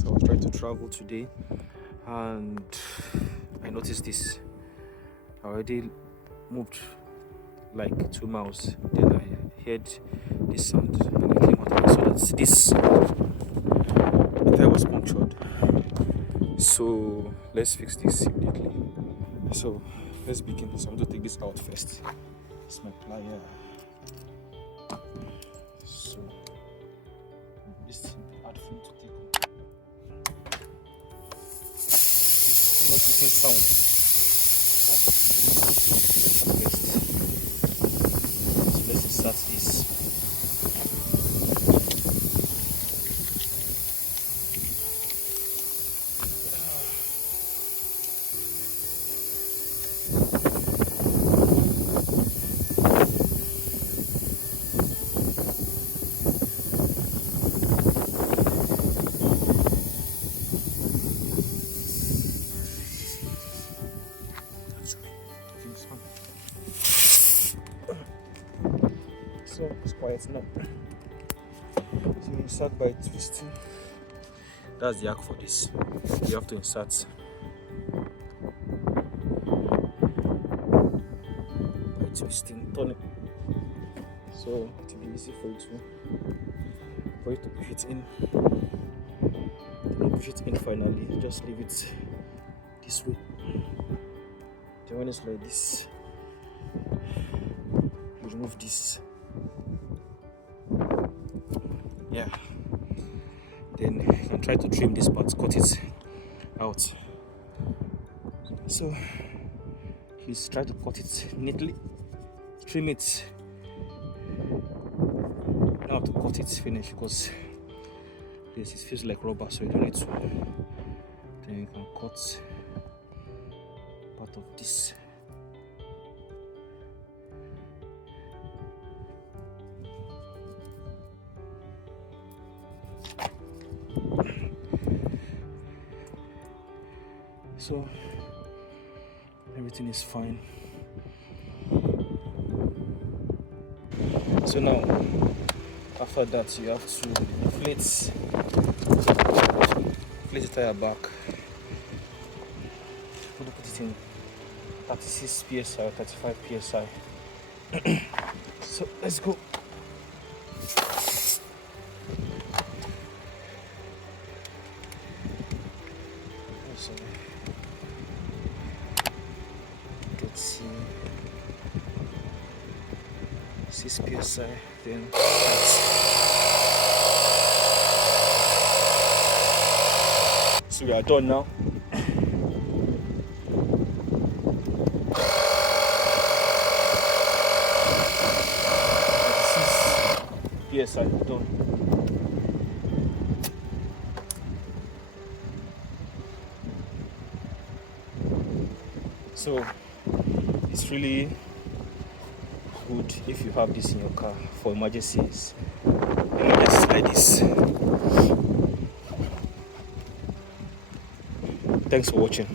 So I was trying to travel today and I noticed this. I already moved like 2 miles, then I heard this sound and I came out and I saw that this tire was punctured. So let's fix this immediately. So let's begin. So I'm going to take this out first. It's my plier. So this is hard for me to take on. Not making sound. First. So let's insert this. So it's quiet now. So you insert by twisting. That's the arc for this. You have to insert by twisting, turn it. So it will be easy for you to push it in. Then you push it in finally. Just leave it this way. Then when it's like this, you remove this. Yeah, then you can try to trim this part, cut it out. So please try to cut it neatly, trim it. Now to cut it finish because this it feels like rubber, so you don't need to. Then you can cut part of this. So everything is fine. So now after that you have to inflate the tire back. I'm going to put it in 36 psi or 35 psi. So let's go. Let's see, 6 psi, then start. So we are done now. 6 psi done. So it's really good if you have this in your car for emergencies. Emergencies like this. Thanks for watching.